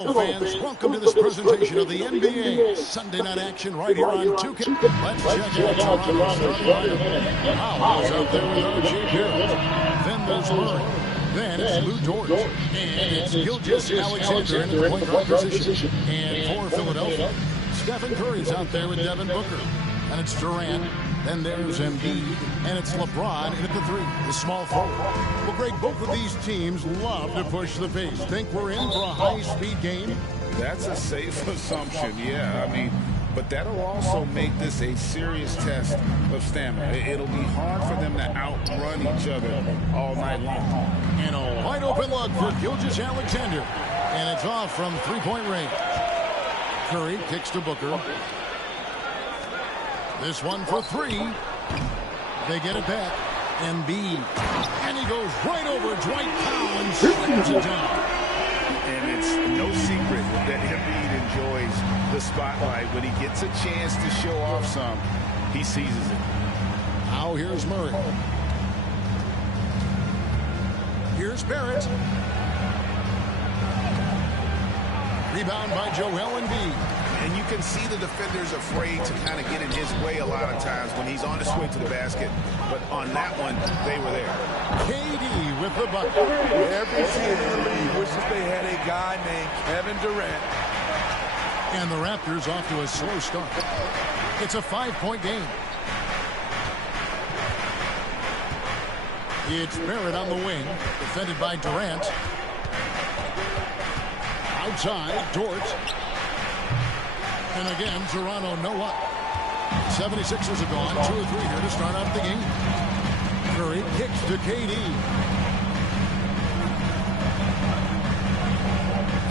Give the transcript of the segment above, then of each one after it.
Fans, welcome to this presentation of the NBA Sunday night action right here on 2K. Let's check out Toronto's starting lineup. Powell's out there with R.J. Barrett. Then there's Murray. Then it's Lou Dort. And it's Gilgeous-Alexander in the point guard position. And for Philadelphia, Stephen Curry's out there with Devin Booker. And it's Durant. Then there's Embiid, and it's LeBron in at the three, the small forward. Well, Greg, both of these teams love to push the pace. Think we're in for a high-speed game? That's a safe assumption, yeah. I mean, but that'll also make this a serious test of stamina. It'll be hard for them to outrun each other all night long. And a wide-open look for Gilgeous-Alexander, and it's off from three-point range. Curry kicks to Booker. This one for three. They get it back. Embiid. And he goes right over Dwight Powell and slams it down. And it's no secret that Embiid enjoys the spotlight. When he gets a chance to show off some, he seizes it. Now here's Murray. Here's Barrett. Rebound by Joel Embiid. And you can see the defenders afraid to kind of get in his way a lot of times when he's on his way to the basket. But on that one, they were there. KD with the bucket. Every team in the league wishes they had a guy named Kevin Durant. And the Raptors off to a slow start. It's a 5-point game. It's Barrett on the wing, defended by Durant. Outside, Dort. And again, Toronto no up. 76ers are gone. 2 or 3 here to start out the game. Curry kicks to KD.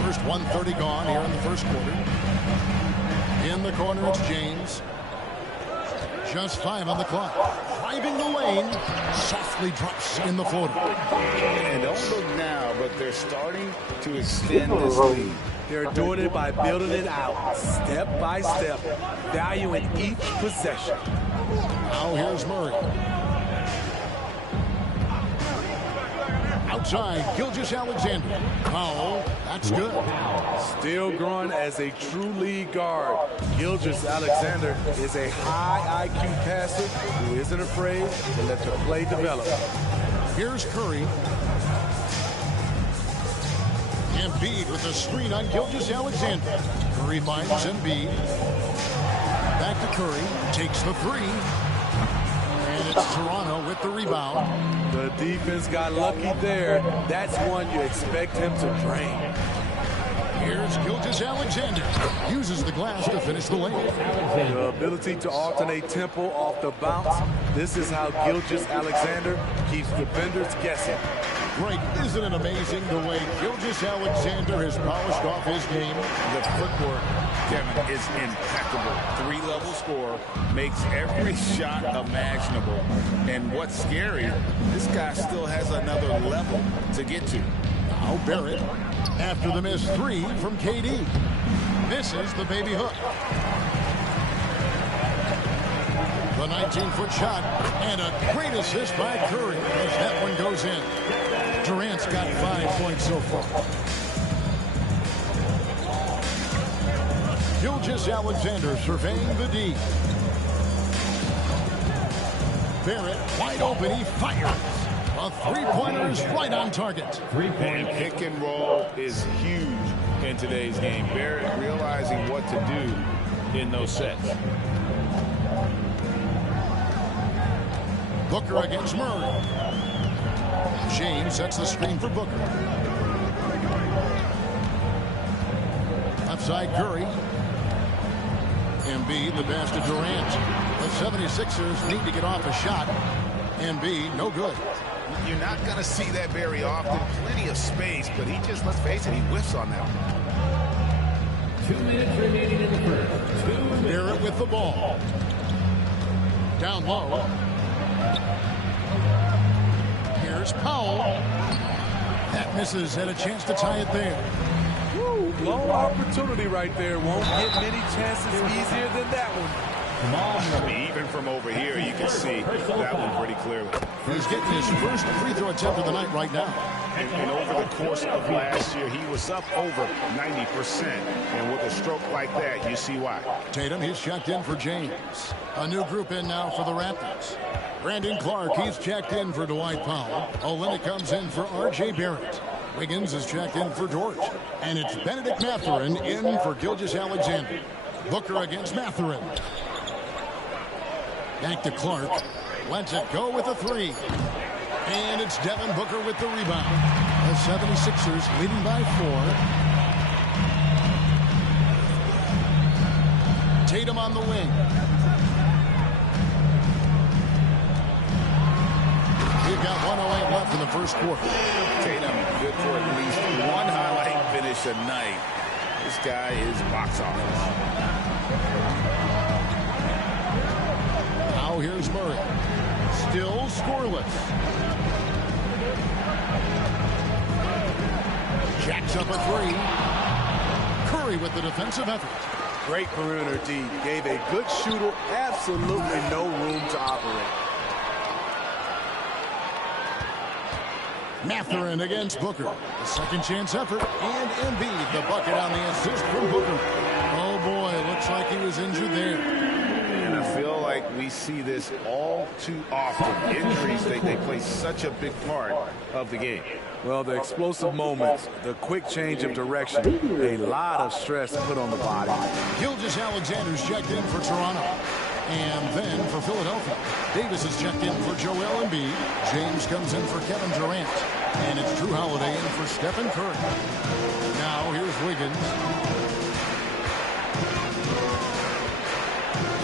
First 1:30 gone here in the first quarter. In the corner, it's James. Just 5 on the clock. Driving the lane. Softly drops in the floater. And don't look now, but they're starting to extend this lead. They're doing it by building it out, step by step, valuing each possession. Now here's Murray. Outside, Gilgeous-Alexander. Powell, that's good. Still growing as a true lead guard. Gilgeous-Alexander is a high IQ passer who isn't afraid to let the play develop. Here's Curry. Embiid with a screen on Gilgeous-Alexander. Curry finds Embiid. Back to Curry. Takes the three. And it's Toronto with the rebound. The defense got lucky there. That's one you expect him to drain. Here's Gilgeous-Alexander. Uses the glass to finish the lane. The ability to alternate tempo off the bounce. This is how Gilgeous-Alexander keeps defenders guessing. Greg, isn't it amazing the way Gilgeous-Alexander has polished off his game? The footwork, Kevin, is impeccable. 3-level scorer, makes every shot imaginable. And what's scary, this guy still has another level to get to. Now Barrett, after the missed 3 from KD. Misses the baby hook. The 19-foot shot, and a great assist by Curry as that one goes in. Durant's got 5 points so far. Gilgeous-Alexander surveying the D. Barrett wide open, he fires. A three-pointer is right on target. And pick and roll is huge in today's game. Barrett realizing what to do in those sets. Booker against Murray. James sets the screen for Booker. Outside Curry. Embiid, the pass to Durant. The 76ers need to get off a shot. Embiid, no good. You're not going to see that very often. Plenty of space, but he just, let's face it, he whiffs on that one. 2 minutes remaining in the first. 2 minutes. Barrett with the ball. Down low. Here's Powell. That misses, had a chance to tie it there. Woo, low opportunity right there. Won't get many chances easier than that one. I mean, even from over here, you can see that one pretty clearly. He's getting his first free throw attempt of the night right now. And over the course of last year, he was up over 90%. And with a stroke like that, you see why. Tatum, he's checked in for James. A new group in now for the Raptors. Brandon Clark, he's checked in for Dwight Powell. Olynyk comes in for R.J. Barrett. Wiggins is checked in for George. And it's Benedict Mathurin in for Gilgeous-Alexander. Booker against Mathurin. Back to Clark. Lets it go with a three. And it's Devin Booker with the rebound. The 76ers leading by 4. Tatum on the wing. We've got 1:08 left in the first quarter. Tatum good for at least one highlight finish a night. This guy is box office. Now here's Murray. Still scoreless. Jacks up a three. Curry with the defensive effort. Great perimeter D. Gave a good shooter absolutely no room to operate. Mathurin against Booker. A second chance effort. And Embiid, the bucket on the assist from Booker. Oh boy, looks like he was injured there. And I feel like we see this all too often. Injuries, they play such a big part of the game. Well, the explosive moments, the quick change of direction, a lot of stress put on the body. Gilgeous-Alexander's checked in for Toronto. And then for Philadelphia, Davis is checked in for Joel Embiid. James comes in for Kevin Durant. And it's Drew Holiday in for Stephen Curry. Now here's Wiggins.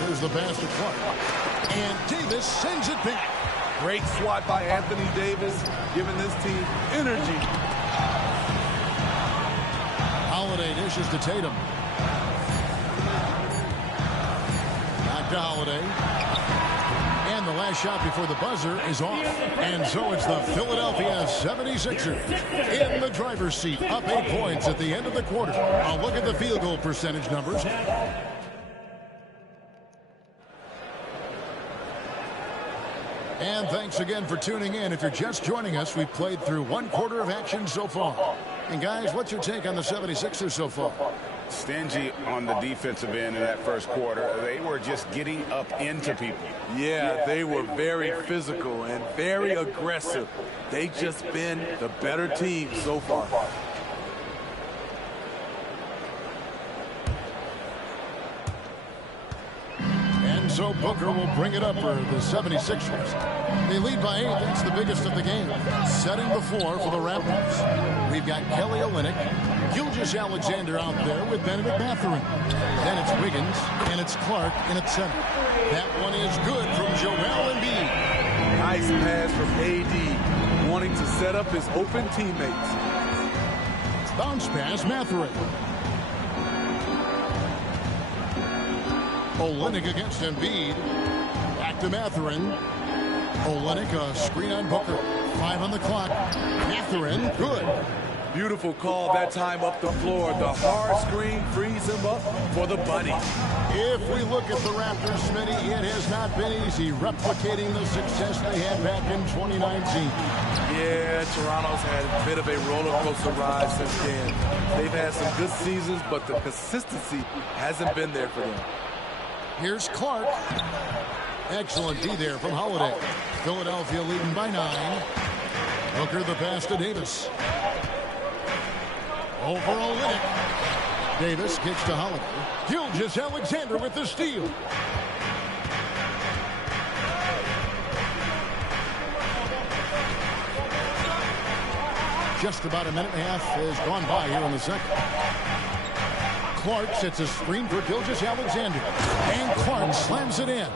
Here's the pass to Clark. And Davis sends it back. Great swat by Anthony Davis, giving this team energy. Holiday dishes to Tatum. Back to Holiday. And the last shot before the buzzer is off. And so it's the Philadelphia 76ers in the driver's seat, up 8 points at the end of the quarter. I'll look at the field goal percentage numbers. And thanks again for tuning in. If you're just joining us, we've played through 1 quarter of action so far. And guys, what's your take on the 76ers so far? Stingy on the defensive end in that first quarter. They were just getting up into people. Yeah, they were very physical and very aggressive. They just been the better team so far. And so Booker will bring it up for the 76ers. They lead by 8. That's the biggest of the game. Setting the floor for the Raptors. We've got Kelly Olynyk, Gilgeous-Alexander out there with Benedict Mathurin. Then it's Wiggins, and it's Clark in at center. That one is good from Joel Embiid. Nice pass from AD, wanting to set up his open teammates. Bounce pass, Mathurin. Olynyk against Embiid. Back to Mathurin. Olynyk, a screen on Booker. 5 on the clock. Mathurin, good. Beautiful call that time up the floor. The hard screen frees him up for the bunny. If we look at the Raptors, Smitty, it has not been easy replicating the success they had back in 2019. Yeah, Toronto's had a bit of a roller coaster ride since then. They've had some good seasons, but the consistency hasn't been there for them. Here's Clark. Excellent D there from Holiday. Philadelphia leading by 9. Booker the pass to Davis. Over Olynyk. Davis kicks to Holiday. Gilgeous-Alexander with the steal. Just about a minute and a half has gone by here in the second. Clark sets a screen for Gilgeous-Alexander. And Clark slams it in.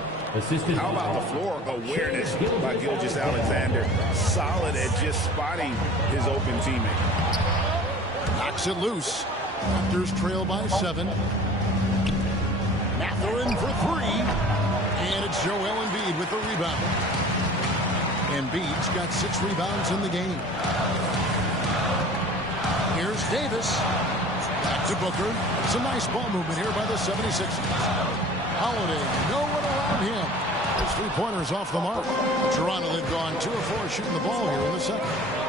How about the floor awareness by Gilgeous-Alexander? Solid at just spotting his open teammate. Knocks it loose. Raptors trail by 7. Mathurin for 3. And it's Joel Embiid with the rebound. Embiid's got 6 rebounds in the game. Here's Davis. Back to Booker. It's a nice ball movement here by the 76ers. Holiday, no one around him. His three-pointers off the mark. Toronto had gone 2 of 4 shooting the ball here in the second.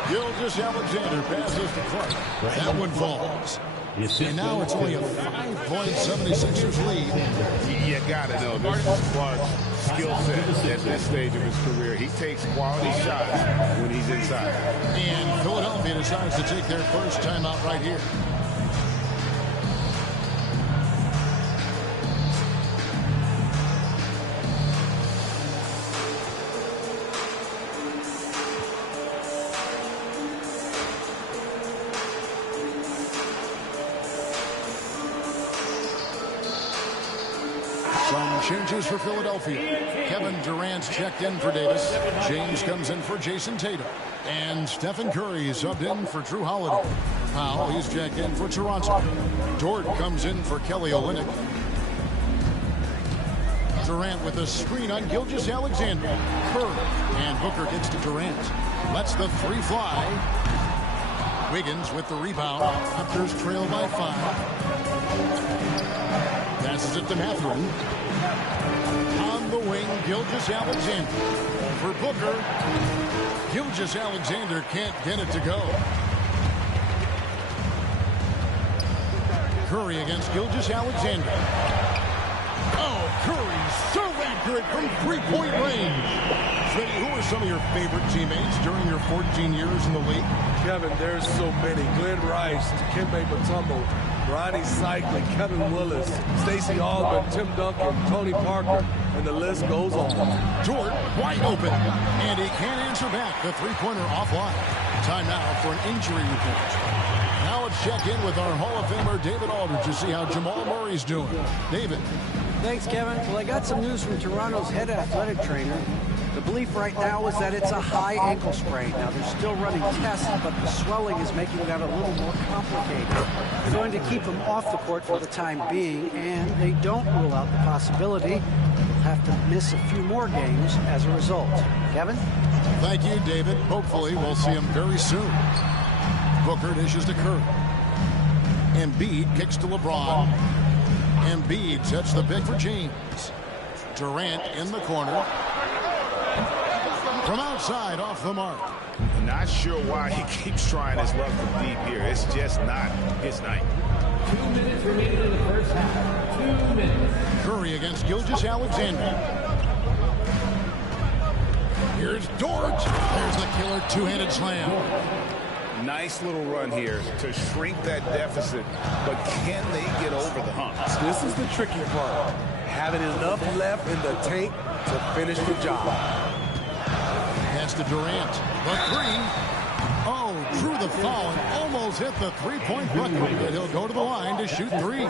Gilgeous-Alexander passes to Clark. That one falls. And now it's only a 5-point 76ers lead. You gotta know, this is Clark's skill set at this stage of his career. He takes quality shots when he's inside. And Philadelphia decides to take their first timeout right here. Changes for Philadelphia. Kevin Durant's checked in for Davis. James comes in for Jason Tatum. And Stephen Curry is subbed in for Drew Holiday. Powell, he's checked in for Toronto. Dort comes in for Kelly Olynyk. Durant with a screen on Gilgeous-Alexander. Curry. And Booker gets to Durant. Lets the three fly. Wiggins with the rebound. Raptors trail by 5. Passes it to Mathurin. On the wing, Gilgeous-Alexander. For Booker. Gilgeous-Alexander can't get it to go. Curry against Gilgeous-Alexander. Oh, Curry so accurate from three-point range. Smitty, who are some of your favorite teammates during your 14 years in the league? Kevin, there's so many. Glenn Rice, Dikembe Mutombo, Ronnie Cycling, Kevin Willis, Stacey Augmon, Tim Duncan, Tony Parker, and the list goes on. Dort wide open, and he can't answer back. The three-pointer offline. Time now for an injury report. Now let's check in with our Hall of Famer David Aldridge to see how Jamal Murray's doing. David. Thanks, Kevin. Well, I got some news from Toronto's head athletic trainer. The belief right now is that it's a high ankle sprain. Now, they're still running tests, but the swelling is making that a little more complicated. They're going to keep him off the court for the time being, and they don't rule out the possibility he'll have to miss a few more games as a result. Kevin? Thank you, David. Hopefully, we'll see him very soon. Booker dishes to Curry. Embiid kicks to LeBron. Embiid sets the pick for James. Durant in the corner. From outside, off the mark. Not sure why he keeps trying his luck from deep here. It's just not his night. 2 minutes remaining in the first half. 2 minutes. Curry against Gilgeous-Alexander. Here's Dort. There's the killer two-handed slam. Nice little run here to shrink that deficit, but can they get over the hump? This is the tricky part. Having enough left in the tank to finish the job. Pass to Durant. The three. Oh, drew the foul and almost hit the three-point bucket. But he'll go to the line to shoot 3.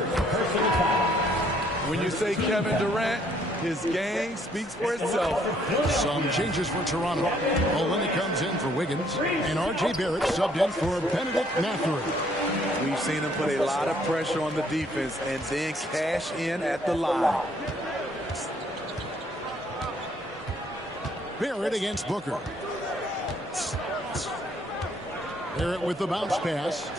When you say Kevin Durant, his game speaks for itself. Some changes for Toronto. Olynyk comes in for Wiggins. And R.J. Barrett subbed in for Benedict Mathurin. We've seen him put a lot of pressure on the defense and then cash in at the line. Barrett against Booker. Barrett with the bounce pass.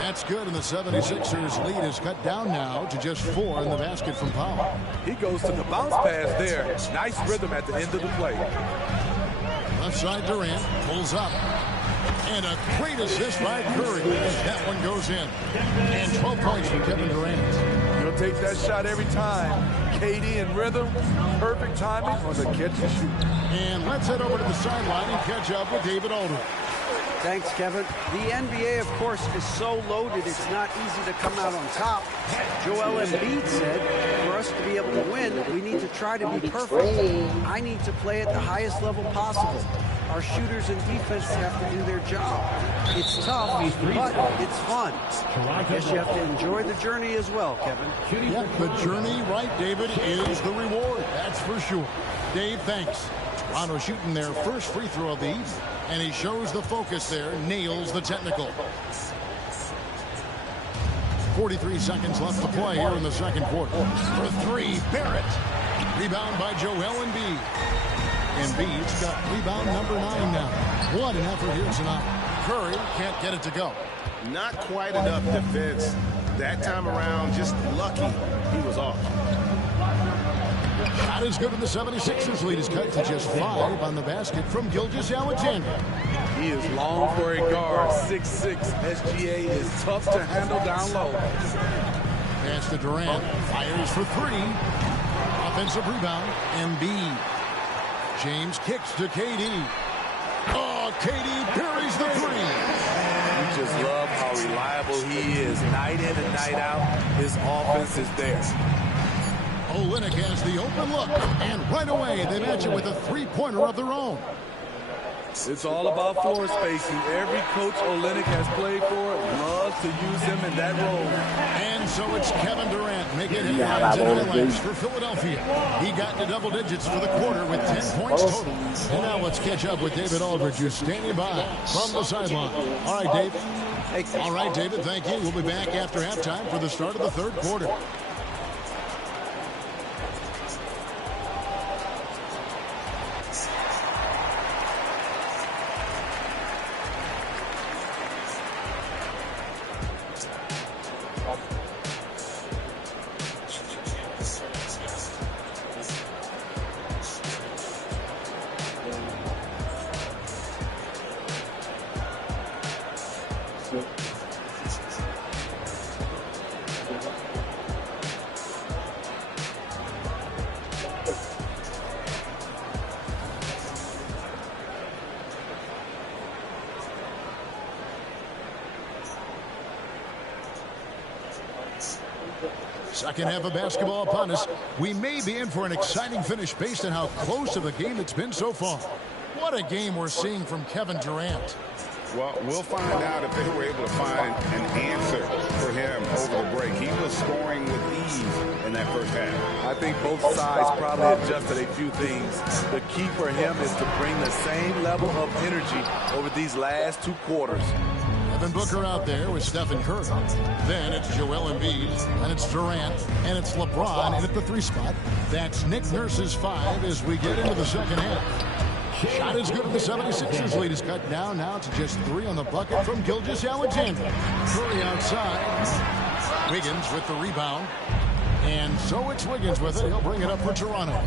That's good, and the 76ers lead is cut down now to just 4 in the basket from Powell. He goes to the bounce pass there. Nice rhythm at the end of the play. Left side Durant pulls up. And a great assist by Curry. That one goes in. And 12 points for Kevin Durant. He'll take that shot every time. KD in rhythm, perfect timing on the catch and shoot. And let's head over to the sideline and catch up with David Aldridge. Thanks, Kevin. The NBA, of course, is so loaded, it's not easy to come out on top. Joel Embiid said, for us to be able to win, we need to try to be perfect. I need to play at the highest level possible. Our shooters and defense have to do their job. It's tough, but it's fun. I guess you have to enjoy the journey as well, Kevin. Yeah, the journey, right, David, is the reward. That's for sure. Dave, thanks. Toronto shooting their first free throw of the evening. And he shows the focus there, nails the technical. 43 seconds left to play here in the second quarter. For 3, Barrett. Rebound by Joel Embiid. Embiid's got rebound number 9 now. What an effort here tonight. Curry can't get it to go. Not quite enough defense. That time around, just lucky he was off. Shot is good, and the 76ers lead is cut to just 5 on the basket from Gilgeous-Alexander. He is long for a guard. 6'6". SGA is tough to handle down low. Pass to Durant. Fires for 3. Offensive rebound. Embiid. James kicks to KD. Oh, KD buries the 3. You just love how reliable he is. Night in and night out, his offense is there. Olynyk has the open look, and right away they match it with a three-pointer of their own. It's all about floor spacing. Every coach Olynyk has played for loves to use him in that role. And so it's Kevin Durant making headlines and highlights for Philadelphia. He got into double digits for the quarter with 10 points total. And now let's catch up with David Aldridge, who's standing by from the sideline. All right, David. All right, David, thank you. We'll be back after halftime for the start of the third quarter. Second half of basketball upon us. We may be in for an exciting finish based on how close of a game it's been so far. What a game we're seeing from Kevin Durant. Well, we'll find out if they were able to find an answer for him over the break. He was scoring with ease in that first half. I think both sides probably adjusted a few things. The key for him is to bring the same level of energy over these last 2 quarters. Devin Booker out there with Stephen Curry. Then it's Joel Embiid, and it's Durant, and it's LeBron in at the 3 spot. That's Nick Nurse's 5 as we get into the second half. Shot is good, and the 76ers lead is cut down now to just 3 on the bucket from Gilgeous-Alexander. Curry outside. Wiggins with the rebound. And so it's Wiggins with it. He'll bring it up for Toronto.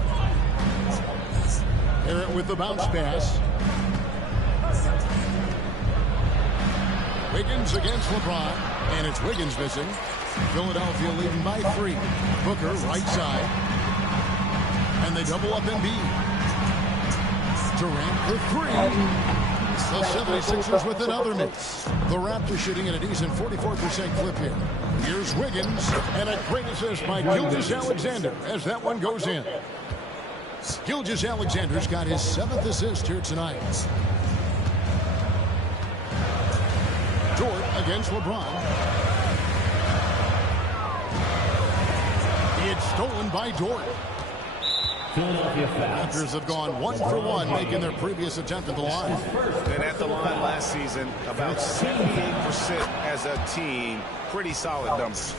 Barrett with the bounce pass. Wiggins against LeBron, and it's Wiggins missing. Philadelphia leading by 3. Booker right side. And they double up Embiid. Durant for 3. The 76ers with another miss. The Raptors shooting at a decent 44% clip here. Here's Wiggins, and a great assist by Gilgeous-Alexander as that one goes in. Gilgeous-Alexander's got his 7th assist here tonight. Dort against LeBron. It's stolen by Dort. Raptors have gone 1 for 1, making their previous attempt at the line. And at the line last season, about 78% as a team. Pretty solid numbers.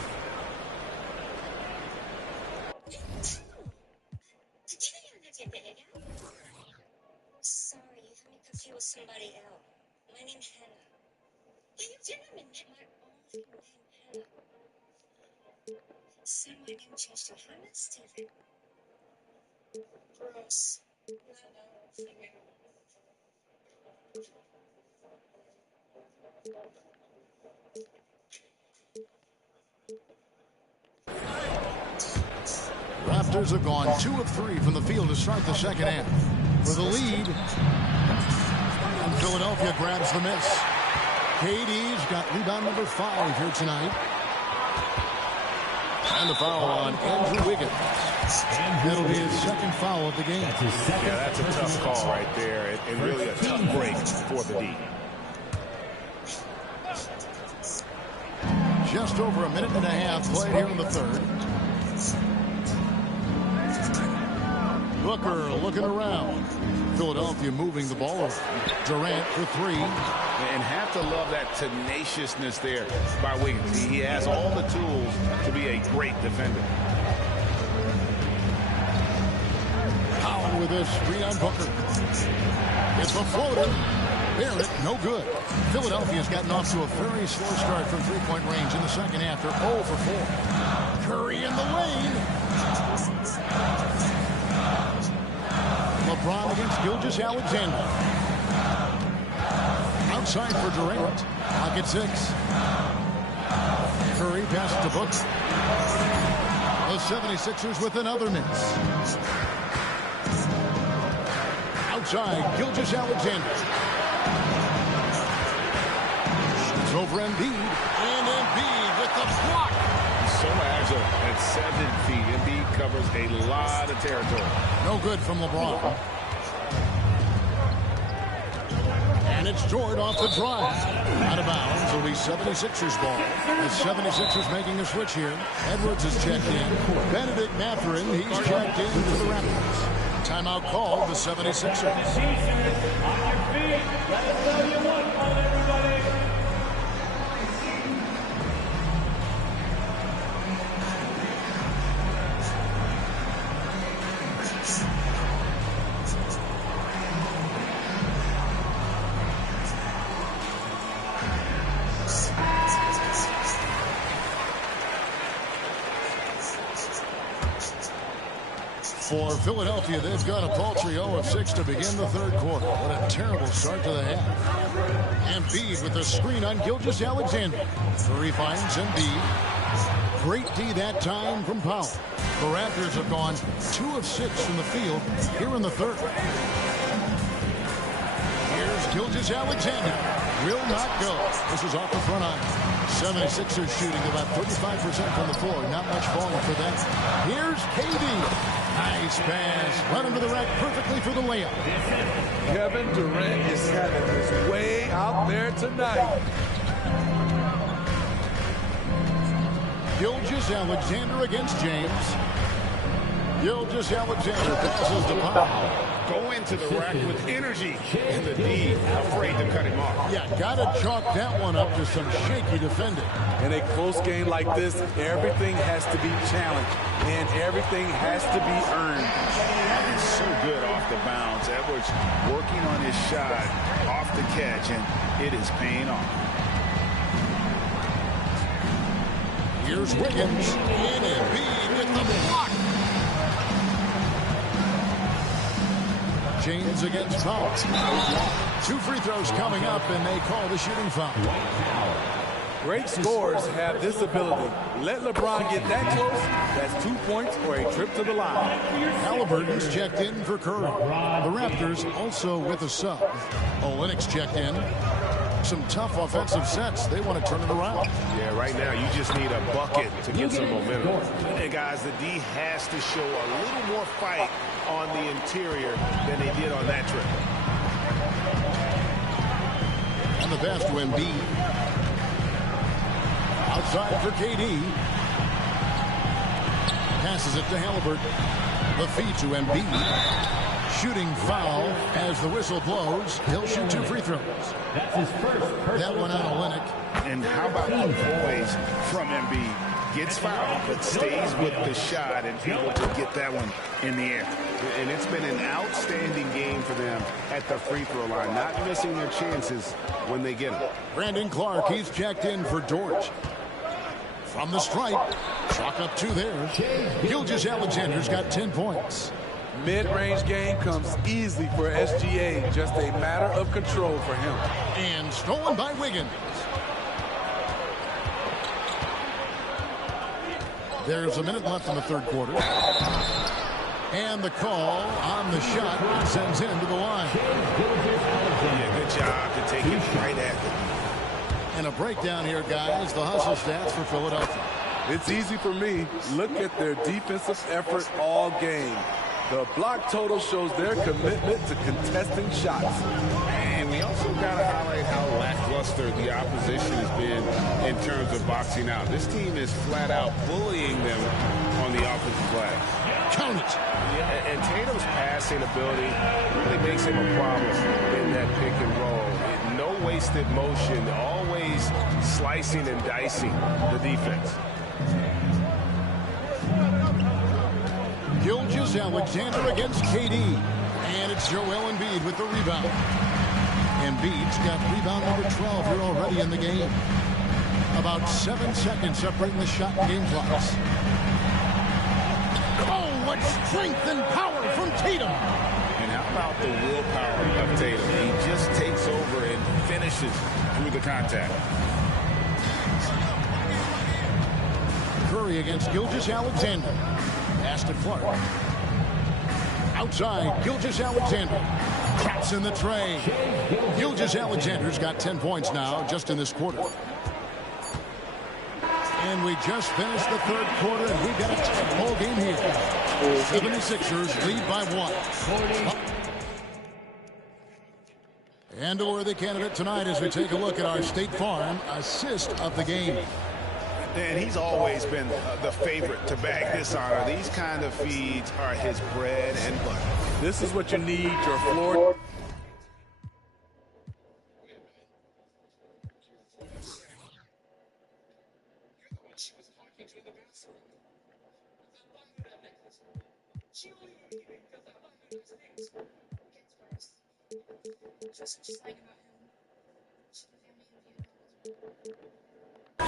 Sorry, let me confuse somebody else. My name's Hannah. You gentlemen met my own name, Hannah. So my name changed to Hannah Steven. Gross. Raptors have gone 2 of 3 from the field to start the second half. For the lead, and Philadelphia grabs the miss. KD's got rebound number 5 here tonight. And the foul on Andrew Wiggins. That'll be his 2nd foul of the game. Yeah, that's a tough call right there, and really a tough break for the D. Just over a minute and a half played here in the third. Booker looking around. Philadelphia moving the ball over. Durant for 3. And have to love that tenaciousness there by Wiggins. He has all the tools to be a great defender. Powell with this screen on Booker. It's a floater. Barrett, no good. Philadelphia's gotten off to a very slow start from 3-point range in the second half. They're 0 for 4. Curry in the lane. LeBron against Gilgeous-Alexander. Outside for Durant. Clock at 6. Curry passes to Booker. The 76ers with another miss. Outside, Gilgeous-Alexander. Shoots over Embiid. And Embiid with the block. So agile at 7 feet. Embiid covers a lot of territory. No good from LeBron. And it's Jordan off the drive. Out of bounds. It'll be 76ers ball. The 76ers making a switch here. Edwards is checked in. Benedict Mathurin, he's checked in for the Raptors. Timeout called the 76ers. For Philadelphia, they've got a paltry 0-6 to begin the third quarter. What a terrible start to the half. Embiid with a screen on Gilgeous-Alexander. Curry finds Embiid. Great D that time from Powell. The Raptors have gone 2 of 6 from the field here in the third. Here's Gilgeous-Alexander. Will not go. This is off the front iron. 76ers shooting about 35% from the floor. Not much volume for them. Here's KD. Nice pass. Run into the rack perfectly for the layup. Kevin Durant is having his way out there tonight. Gilgeous-Alexander against James. Gilgeous-Alexander passes to Powell. Go into the rack with energy. And the D afraid to cut him off. Yeah, got to chalk that one up to some shaky defending. In a close game like this, everything has to be challenged, and everything has to be earned. He's so good off the bounce. Edwards working on his shot off the catch, and it is paying off. Here's Wiggins. And Embiid with the block. James against Powell. 2 free throws coming up, and they call the shooting foul. Great scorers have this ability. Let LeBron get that close. That's 2 points or a trip to the line. Halliburton's checked in for Curry. The Raptors also with a sub. Olynyk's checked in. Some tough offensive sets. They want to turn it around. Yeah, right now you just need a bucket to get some momentum. And guys, the D has to show a little more fight on the interior than they did on that trip. And the pass to Embiid. Outside for KD. Passes it to Halliburton. The feed to Embiid. Shooting foul as the whistle blows. He'll shoot 2 free throws. That's his first. That one on Olynyk. And how about the poise from Embiid? Gets fouled, but stays with the shot and able to get that one in the air. And it's been an outstanding game for them at the free throw line, not missing their chances when they get them. Brandon Clark, he's checked in for Dort. From the stripe, chalk up 2 there. Gilgeous-Alexander's got 10 points. Mid-range game comes easy for SGA. Just a matter of control for him. And stolen by Wiggins. There's a minute left in the third quarter. And the call on the shot sends him to the line. Yeah, good job to take it right at them. And a breakdown here, guys. The hustle stats for Philadelphia. It's easy for me. Look at their defensive effort all game. The block total shows their commitment to contesting shots. And we also got to highlight how lackluster the opposition has been in terms of boxing out. This team is flat out bullying them on the offensive glass. Count it. Yeah, and Tatum's passing ability really makes him a problem in that pick and roll. No wasted motion, always slicing and dicing the defense. Gilgeous-Alexander against KD. And it's Joel Embiid with the rebound. Embiid's got rebound number 12 here already in the game. About 7 seconds separating the shot and game clocks. Oh, what strength and power from Tatum. And how about the willpower of Tatum. He just takes over and finishes through the contact. Curry against Gilgeous-Alexander. Pass to Clark. Outside, Gilgeous-Alexander. Traps in the tray. Gilgeous-Alexander's got 10 points now just in this quarter. And we just finished the third quarter, and we've got a 10-ball game here. 76ers lead by 1. And a worthy candidate tonight as we take a look at our State Farm assist of the game. And he's always been the favorite to bag this honor. These kind of feeds are his bread and butter. This is what you need, your floor.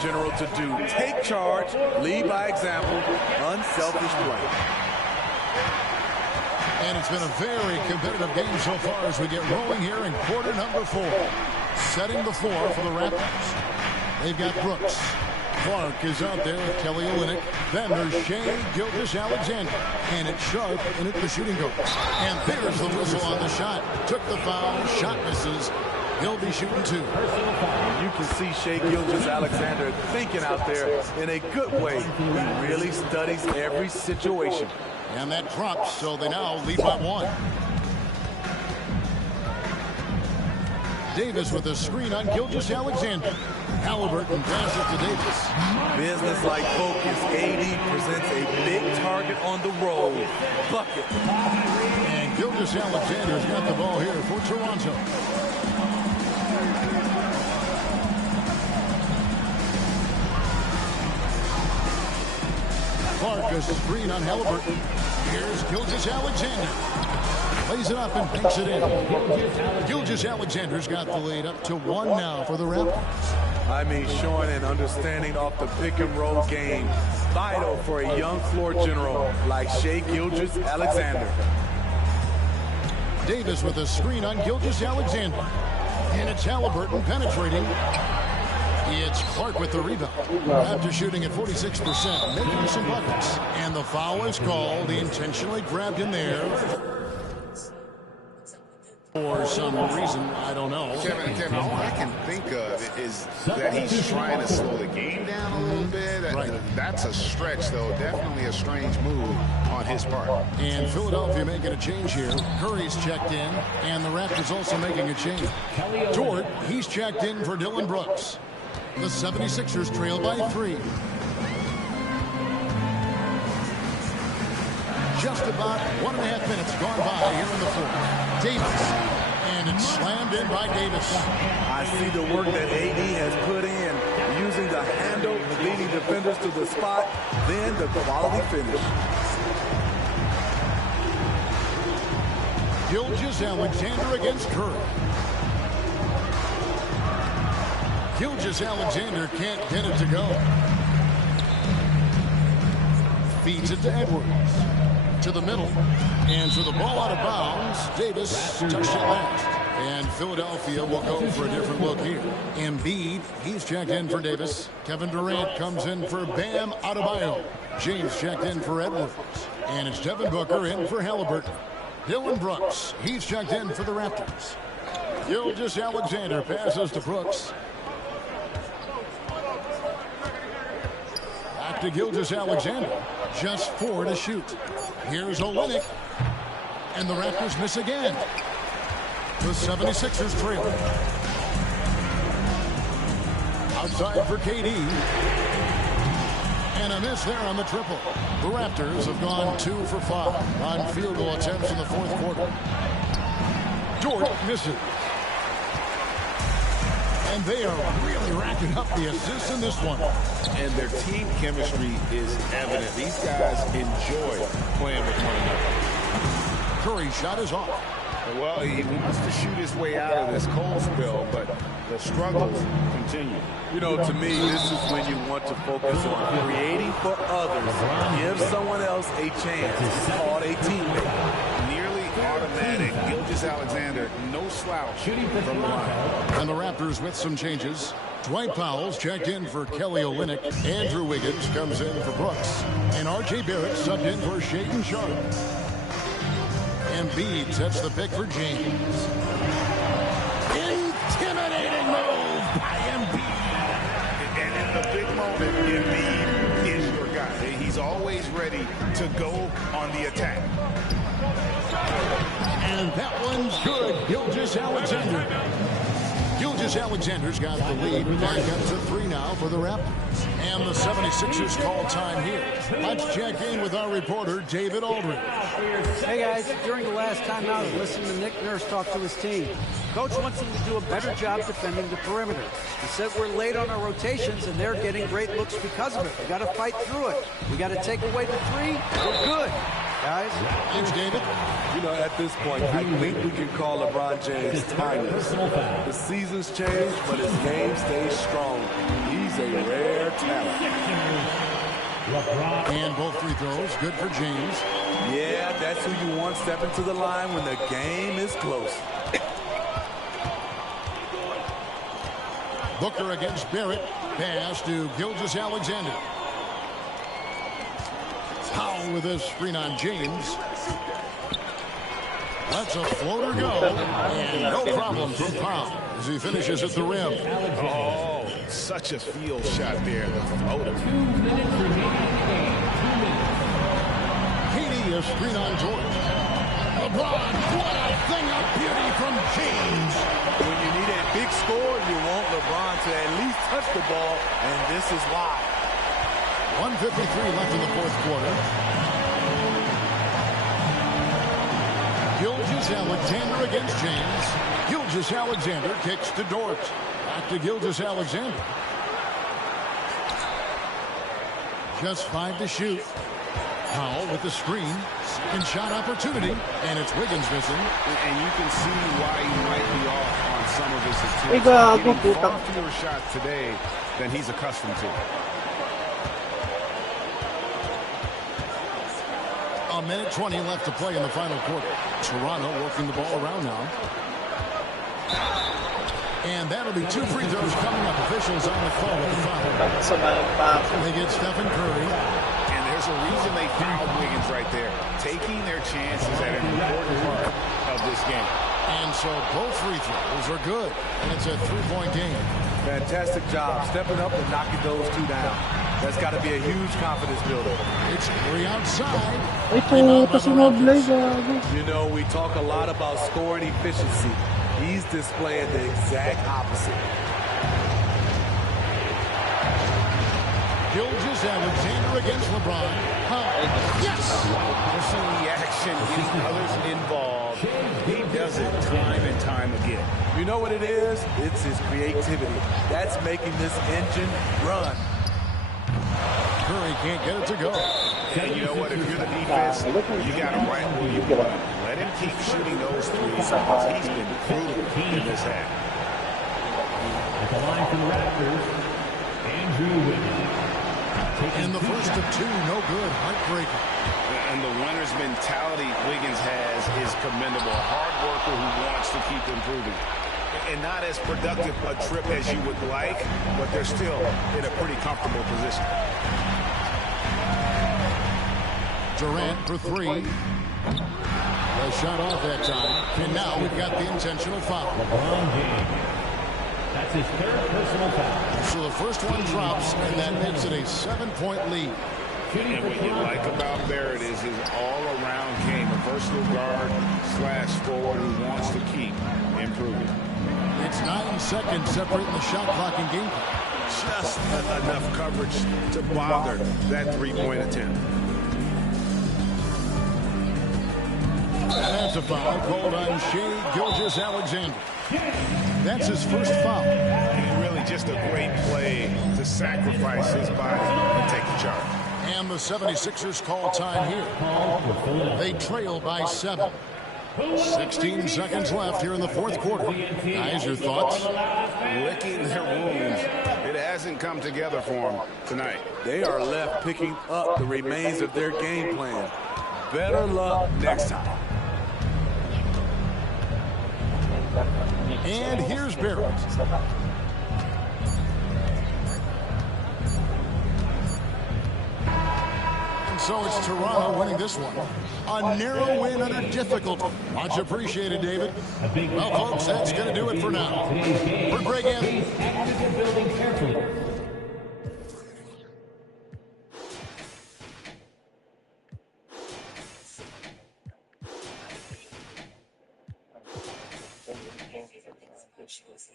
General to do. Take charge, lead by example, unselfish play. And it's been a very competitive game so far as we get rolling here in quarter number 4. Setting the floor for the Raptors. They've got Brooks. Clark is out there with Kelly Olynyk. Then there's Shai Gilgeous-Alexander. And it's Sharp, and the shooting goes. And there's the whistle on the shot. Took the foul. Shot misses. He'll be shooting 2. You can see Shai Gilgeous-Alexander thinking out there in a good way. He really studies every situation. And that drops, so they now lead by 1. Davis with a screen on Gilgeous-Alexander. Halliburton passes it to Davis. Business-like focus. AD presents a big target on the road. Bucket. And Gilgeous-Alexander's got the ball here for Toronto. Clark a screen on Halliburton. Here's Gilgeous-Alexander. Lays it up and banks it in. Gilgeous-Alexander's got the lead up to 1 now for the Raptors. I mean, showing an understanding off the pick-and-roll game. Vital for a young floor general like Shai Gilgeous-Alexander. Davis with a screen on Gilgeous-Alexander. And it's Halliburton penetrating. It's Clark with the rebound. After shooting at 46%, making some buckets. And the foul is called. He intentionally grabbed him there. For some reason, I don't know. Kevin, all I can think of is that he's trying to slow the game down a little bit. Right. That's a stretch, though. Definitely a strange move on his part. And Philadelphia making a change here. Curry's checked in, and the Raptors also making a change. Dort, he's checked in for Dillon Brooks. The 76ers trail by 3. Just about 1.5 minutes gone by here in the fourth. Davis. And it's slammed in by Davis. I see the work that AD has put in, using the handle, leading defenders to the spot, then the quality finish. Gilgeous-Alexander against Curry. Gilgeous-Alexander can't get it to go. Feeds it to Edwards. To the middle. And for the ball out of bounds, Davis touched it last. And Philadelphia will go for a different look here. Embiid, he's checked in for Davis. Kevin Durant comes in for Bam Adebayo. James checked in for Edwards. And it's Devin Booker in for Halliburton. Dillon Brooks, he's checked in for the Raptors. Gilgeous-Alexander passes to Brooks. Back to Gilgeous-Alexander. Just 4 to shoot. Here's Olynyk. And the Raptors miss again. The 76ers trail. Outside for KD. And a miss there on the triple. The Raptors have gone 2 for 5 on field goal attempts in the fourth quarter. Dort misses. And they are really racking up the assists in this one. And their team chemistry is evident. These guys enjoy playing with one another. Curry's shot is off. Well, he wants to shoot his way out of this cold spell, but the struggles continue. You know, to me, this is when you want to focus on creating for others. Give someone else a chance. It's called a teammate. Nearly automatic. Gilgeous-Alexander, no slouch from the line. And the Raptors with some changes. Dwight Powell's checked in for Kelly Olynyk. Andrew Wiggins comes in for Brooks. And R.J. Barrett subbed in for Shaedon Sharpe. Embiid sets the pick for James. Intimidating move by Embiid. And in the big moment, Embiid is your guy. He's always ready to go on the attack. And that one's good. Gilgeous-Alexander. Gilgeous-Alexander's got the lead. Back up to 3 now for the Raptors. And the 76ers call time here. Let's check in with our reporter, David Aldridge. Hey, guys. During the last timeout, I listened to Nick Nurse talk to his team. Coach wants them to do a better job defending the perimeter. He said we're late on our rotations, and they're getting great looks because of it. We got to fight through it. We got to take away the 3. We're good, guys. Thanks, David. You know, at this point, I think we can call LeBron James timeless. The seasons change, but his game stays strong. He's a rare talent. And both free throws, good for James. Yeah, that's who you want stepping to the line when the game is close. Booker against Barrett. Pass to Gilgeous-Alexander. Powell with this screen on James. Lets a floater go. And no problem from Powell as he finishes at the rim. Oh, such a field shot there. The floater. 2 minutes remaining in the game. 2 minutes. Katie, a screen on George. LeBron, what a thing of beauty from James. When you need a big score, you want LeBron to at least touch the ball, and this is why. 1:53 left in the fourth quarter. Gilgeous-Alexander against James. Gilgeous-Alexander kicks to Dort. Back to Gilgeous-Alexander. Just 5 to shoot. Powell with the screen. Second shot opportunity. And it's Wiggins missing. And you can see why he might be off on some of his attempts. Getting far fewer shots today than he's accustomed to. A minute 20 left to play in the final quarter. Toronto working the ball around now. And that'll be 2 free throws coming up. Officials on the phone with the foul. They get Stephen Curry. And there's a reason they fouled Wiggins right there. Taking their chances at an important part of this game. And so both free throws are good. And it's a 3-point game. Fantastic job stepping up and knocking those 2 down. That's got to be a huge confidence builder. It's Curry outside. You know, we talk a lot about scoring efficiency. He's displaying the exact opposite. Gilgeous-Alexander against LeBron. Yes! Pushing the action, getting others involved. He does it time and time again. You know what it is? It's his creativity. That's making this engine run. Curry can't get it to go. And you know what? If you're the defense, you got him right where you want him. Let him keep shooting those threes because he's been brutal in this half. At the line for the Raptors, Andrew Wiggins. And the first of 2, no good. Heartbreaking. And the winner's mentality Wiggins has is commendable. A hard worker who wants to keep improving. And not as productive a trip as you would like, but they're still in a pretty comfortable position. Durant for 3. The shot off that time. And now we've got the intentional foul. LeBron James. That's his 3rd personal foul. So the first one drops, and that makes it a 7-point lead. And what you like about Barrett is his all-around game. A versatile guard / forward who wants to keep improving. It's 9 seconds separating the shot clock and game clock. Just enough coverage to bother that 3-point attempt. That's a foul called on Shai Gilgeous-Alexander. That's his first foul. And really just a great play to sacrifice his body and take the charge. And the 76ers call time here. They trail by 7. 16 seconds left here in the fourth quarter. Guys, your thoughts? Licking their wounds. It hasn't come together for them tonight. They are left picking up the remains of their game plan. Better luck next time. And here's Barrett. And so it's Toronto winning this one. A narrow win under difficulty. Much appreciated, David. Well, folks, that's going to do it for now. For Greg Anthony. She was